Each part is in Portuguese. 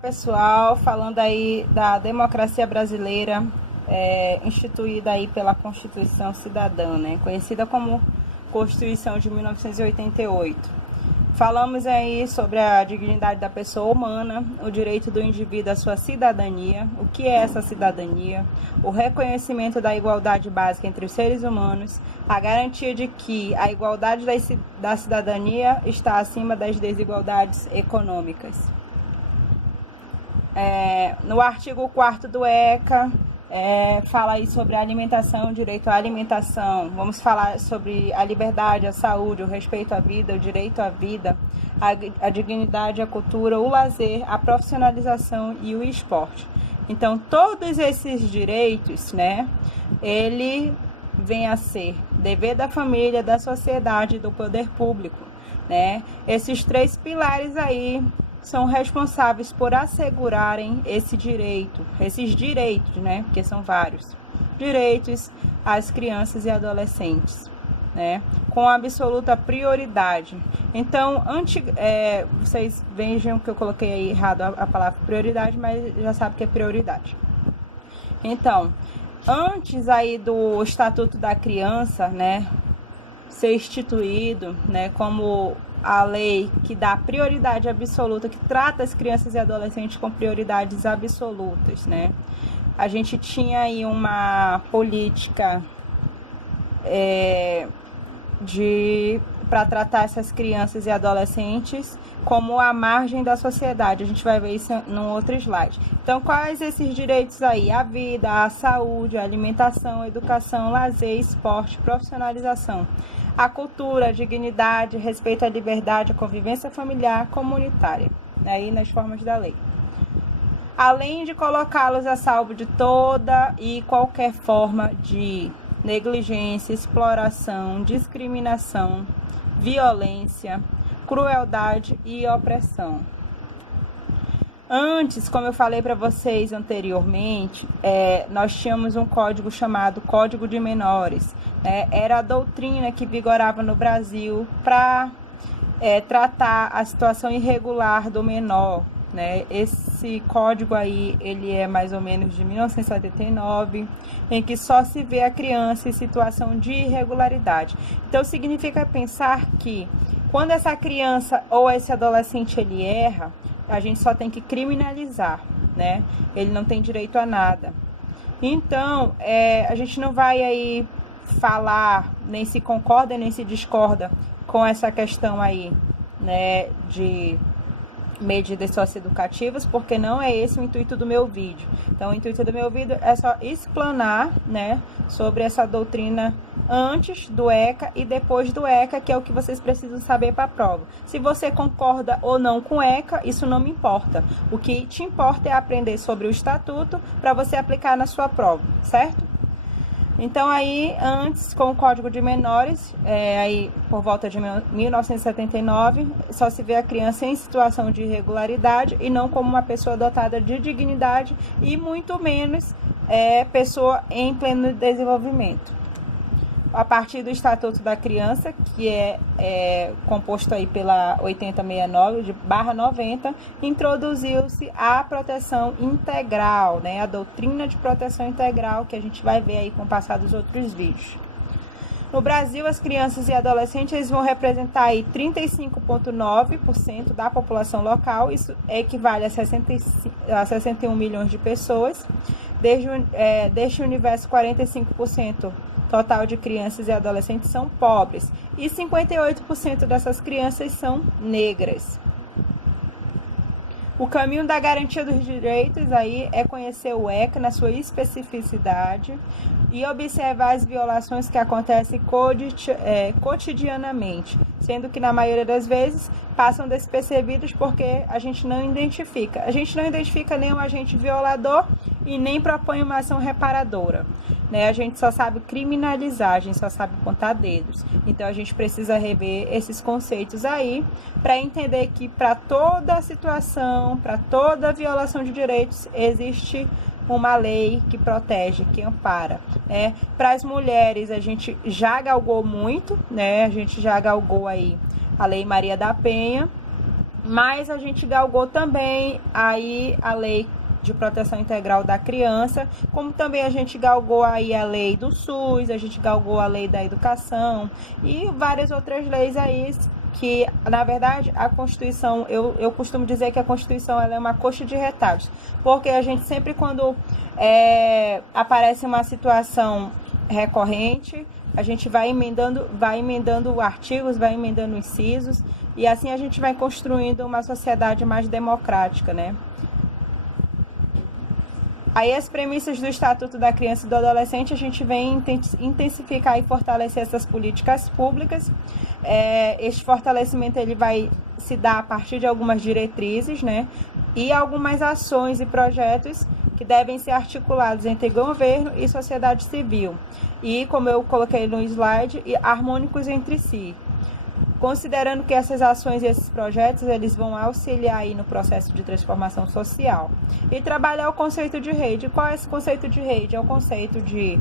Pessoal, falando aí da democracia brasileira, instituída aí pela Constituição Cidadã, né, conhecida como Constituição de 1988. Falamos aí sobre a dignidade da pessoa humana, o direito do indivíduo à sua cidadania, o que é essa cidadania, o reconhecimento da igualdade básica entre os seres humanos, a garantia de que a igualdade da cidadania está acima das desigualdades econômicas. No artigo 4º do ECA, fala aí sobre a alimentação, direito à alimentação. Vamos falar sobre a liberdade, a saúde, o respeito à vida, o direito à vida, a dignidade, a cultura, o lazer, a profissionalização e o esporte. Então, todos esses direitos, né, ele vem a ser dever da família, da sociedade e do poder público, né? Esses 3 pilares aí são responsáveis por assegurarem esses direitos, né? Porque são vários direitos às crianças e adolescentes, né? Com absoluta prioridade. Então, vocês vejam que eu coloquei aí errado a palavra prioridade, mas já sabe que é prioridade. Então, antes aí do Estatuto da Criança, né, ser instituído, né, como a lei que dá prioridade absoluta, que trata as crianças e adolescentes com prioridades absolutas, né? A gente tinha aí uma política para tratar essas crianças e adolescentes como a margem da sociedade. A gente vai ver isso num outro slide. Então, quais esses direitos aí? A vida, a saúde, a alimentação, a educação, lazer, esporte, profissionalização, a cultura, a dignidade, respeito à liberdade, a convivência familiar, comunitária, aí nas formas da lei. Além de colocá-los a salvo de toda e qualquer forma de negligência, exploração, discriminação, violência, crueldade e opressão. Antes, como eu falei para vocês anteriormente, nós tínhamos um código chamado Código de Menores. Era a doutrina que vigorava no Brasil para tratar a situação irregular do menor, né? Esse código aí, ele é mais ou menos de 1979, em que só se vê a criança em situação de irregularidade. Então, significa pensar que quando essa criança ou esse adolescente ele erra, a gente só tem que criminalizar, né? Ele não tem direito a nada. Então, a gente não vai aí falar, nem se concorda, nem se discorda com essa questão aí, né, de medidas socioeducativas, porque não é esse o intuito do meu vídeo. Então, o intuito do meu vídeo é só explanar, né, sobre essa doutrina antes do ECA e depois do ECA, que é o que vocês precisam saber para a prova. Se você concorda ou não com o ECA, isso não me importa. O que te importa é aprender sobre o estatuto para você aplicar na sua prova, certo? Então, aí, antes, com o Código de Menores, aí por volta de 1979, só se vê a criança em situação de irregularidade e não como uma pessoa dotada de dignidade e muito menos pessoa em pleno desenvolvimento. A partir do Estatuto da Criança, que é composto aí pela 8069/90, introduziu-se a proteção integral, né? A doutrina de proteção integral, que a gente vai ver aí com o passar dos outros vídeos. No Brasil, as crianças e adolescentes vão representar aí 35,9% da população local, isso equivale a 61 milhões de pessoas. Deste universo, 45% total de crianças e adolescentes são pobres e 58% dessas crianças são negras. O caminho da garantia dos direitos aí é conhecer o ECA na sua especificidade e observar as violações que acontecem cotidianamente, sendo que na maioria das vezes passam despercebidos porque a gente não identifica. A gente não identifica nenhum agente violador e nem propõe uma ação reparadora, né? A gente só sabe criminalizar, a gente só sabe contar dedos. Então a gente precisa rever esses conceitos aí para entender que para toda situação, para toda violação de direitos, existe uma lei que protege, que ampara, né? Para as mulheres, a gente já galgou muito, né? A gente já galgou aí a Lei Maria da Penha, Mas a gente galgou também aí a lei de proteção integral da criança, como também a gente galgou aí a lei do SUS, a gente galgou a lei da educação e várias outras leis aí que, na verdade, a Constituição, eu costumo dizer que a Constituição ela é uma coxa de retalhos, porque a gente sempre quando aparece uma situação recorrente, a gente vai emendando artigos, vai emendando incisos, e assim a gente vai construindo uma sociedade mais democrática, né? Aí as premissas do Estatuto da Criança e do Adolescente, a gente vem intensificar e fortalecer essas políticas públicas. Este fortalecimento ele vai se dar a partir de algumas diretrizes, né? E algumas ações e projetos que devem ser articulados entre governo e sociedade civil. E, como eu coloquei no slide, harmônicos entre si. Considerando que essas ações e esses projetos eles vão auxiliar aí no processo de transformação social. E trabalhar o conceito de rede. Qual é esse conceito de rede? É o conceito de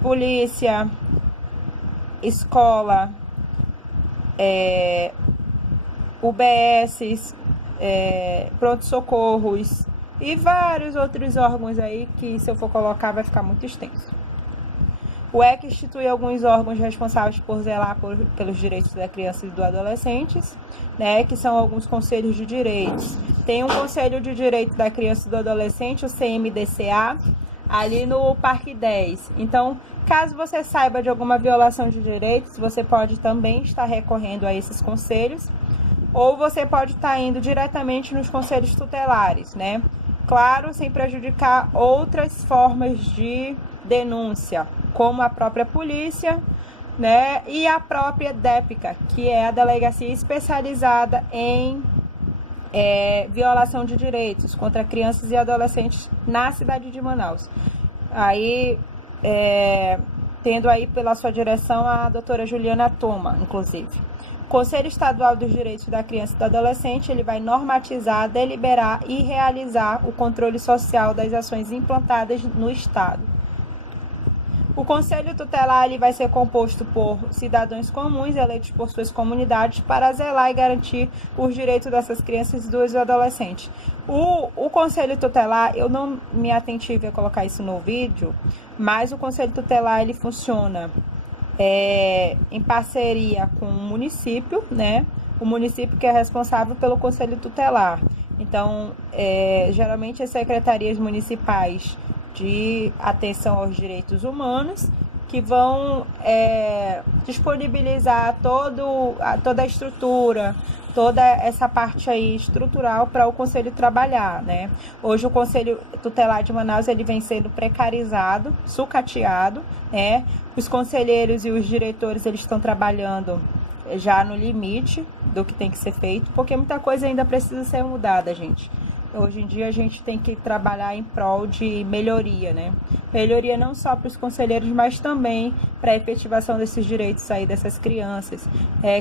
polícia, escola, UBSs, pronto-socorros e vários outros órgãos aí que, se eu for colocar, vai ficar muito extenso. O ECA institui alguns órgãos responsáveis por zelar pelos direitos da criança e do adolescente, né, que são alguns conselhos de direitos. Tem um Conselho de Direito da Criança e do Adolescente, o CMDCA, ali no Parque 10. Então, caso você saiba de alguma violação de direitos, você pode também estar recorrendo a esses conselhos, ou você pode estar indo diretamente nos conselhos tutelares, né? Claro, sem prejudicar outras formas de denúncia, como a própria polícia, né, e a própria DEPCA, que é a Delegacia Especializada em Violação de Direitos contra Crianças e Adolescentes na cidade de Manaus. Aí, tendo aí pela sua direção a doutora Juliana Toma, inclusive. O Conselho Estadual dos Direitos da Criança e do Adolescente, ele vai normatizar, deliberar e realizar o controle social das ações implantadas no Estado. O Conselho Tutelar ele vai ser composto por cidadãos comuns eleitos por suas comunidades para zelar e garantir os direitos dessas crianças e dos adolescentes. O Conselho Tutelar, eu não me atentive a colocar isso no vídeo, mas o Conselho Tutelar ele funciona em parceria com o município, né? O município que é responsável pelo Conselho Tutelar. Então, geralmente as secretarias municipais de atenção aos direitos humanos, que vão disponibilizar toda a estrutura, toda essa parte aí estrutural para o Conselho trabalhar, né? Hoje o Conselho Tutelar de Manaus ele vem sendo precarizado, sucateado, né? Os conselheiros e os diretores eles estão trabalhando já no limite do que tem que ser feito, porque muita coisa ainda precisa ser mudada, gente. Hoje em dia a gente tem que trabalhar em prol de melhoria, né? Melhoria não só para os conselheiros, mas também para a efetivação desses direitos aí dessas crianças.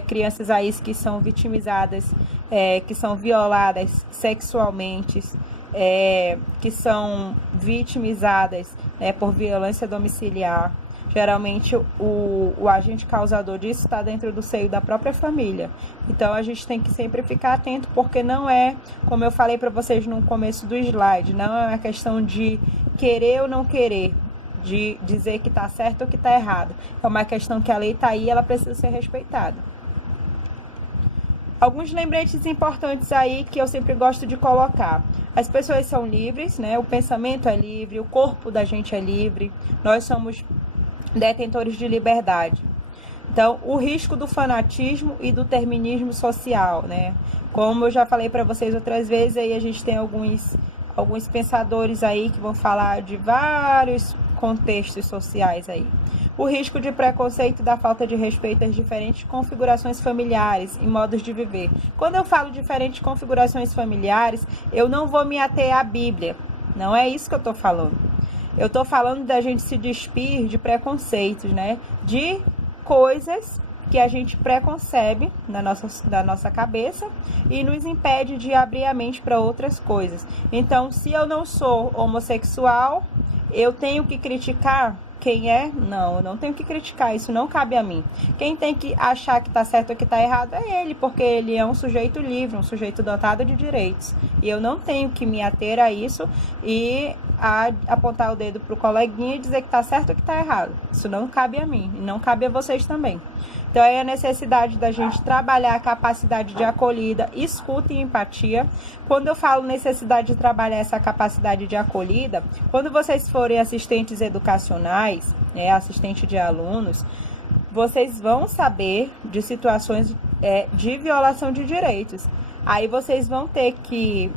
Crianças aí que são vitimizadas, que são violadas sexualmente, que são vitimizadas por violência domiciliar. Geralmente o agente causador disso está dentro do seio da própria família. Então a gente tem que sempre ficar atento, porque não é, como eu falei para vocês no começo do slide, não é uma questão de querer ou não querer, de dizer que está certo ou que está errado. É uma questão que a lei está aí e ela precisa ser respeitada. Alguns lembretes importantes aí que eu sempre gosto de colocar. As pessoas são livres, né? O pensamento é livre, o corpo da gente é livre, nós somos detentores de liberdade. Então, o risco do fanatismo e do determinismo social, né? Como eu já falei para vocês outras vezes, aí a gente tem alguns pensadores aí que vão falar de vários contextos sociais aí. O risco de preconceito da falta de respeito às diferentes configurações familiares e modos de viver. Quando eu falo diferentes configurações familiares, eu não vou me ater à Bíblia. Não é isso que eu estou falando. Eu estou falando da gente se despir de preconceitos, né? De coisas que a gente preconcebe na nossa cabeça e nos impede de abrir a mente para outras coisas. Então, se eu não sou homossexual, eu tenho que criticar quem é? Não, eu não tenho que criticar, isso não cabe a mim. Quem tem que achar que está certo ou que está errado é ele, porque ele é um sujeito livre, um sujeito dotado de direitos. E eu não tenho que me ater a isso e apontar o dedo para o coleguinha e dizer que está certo ou que está errado. Isso não cabe a mim e não cabe a vocês também. Então, é a necessidade da gente trabalhar a capacidade de acolhida, escuta e empatia. Quando eu falo necessidade de trabalhar essa capacidade de acolhida, quando vocês forem assistentes educacionais, assistente de alunos, vocês vão saber de situações de violação de direitos. Aí vocês vão ter que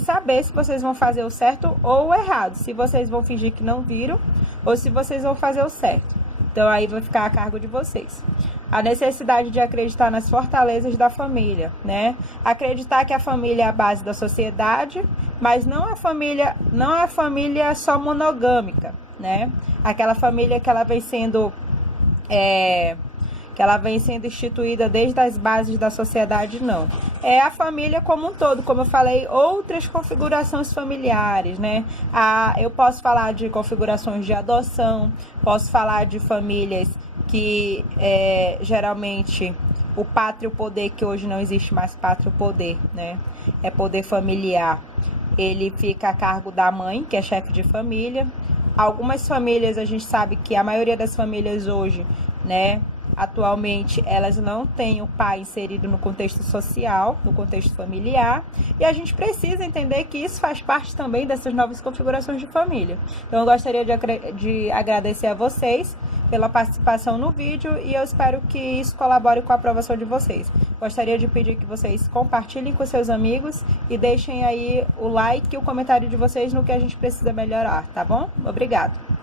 saber se vocês vão fazer o certo ou o errado, se vocês vão fingir que não viram ou se vocês vão fazer o certo. Então, aí vai ficar a cargo de vocês. A necessidade de acreditar nas fortalezas da família, né? Acreditar que a família é a base da sociedade, mas não é a família só monogâmica, né? Aquela família que ela vem sendo instituída desde as bases da sociedade, não. É a família como um todo, como eu falei, outras configurações familiares, né? Eu posso falar de configurações de adoção, posso falar de famílias que geralmente o pátrio poder, que hoje não existe mais pátrio poder, né? É poder familiar. Ele fica a cargo da mãe, que é chefe de família. Algumas famílias, a gente sabe que a maioria das famílias hoje, né, atualmente, elas não têm o pai inserido no contexto social, no contexto familiar, e a gente precisa entender que isso faz parte também dessas novas configurações de família. Então, eu gostaria de agradecer a vocês pela participação no vídeo e eu espero que isso colabore com a aprovação de vocês. Gostaria de pedir que vocês compartilhem com seus amigos e deixem aí o like e o comentário de vocês no que a gente precisa melhorar, tá bom? Obrigado!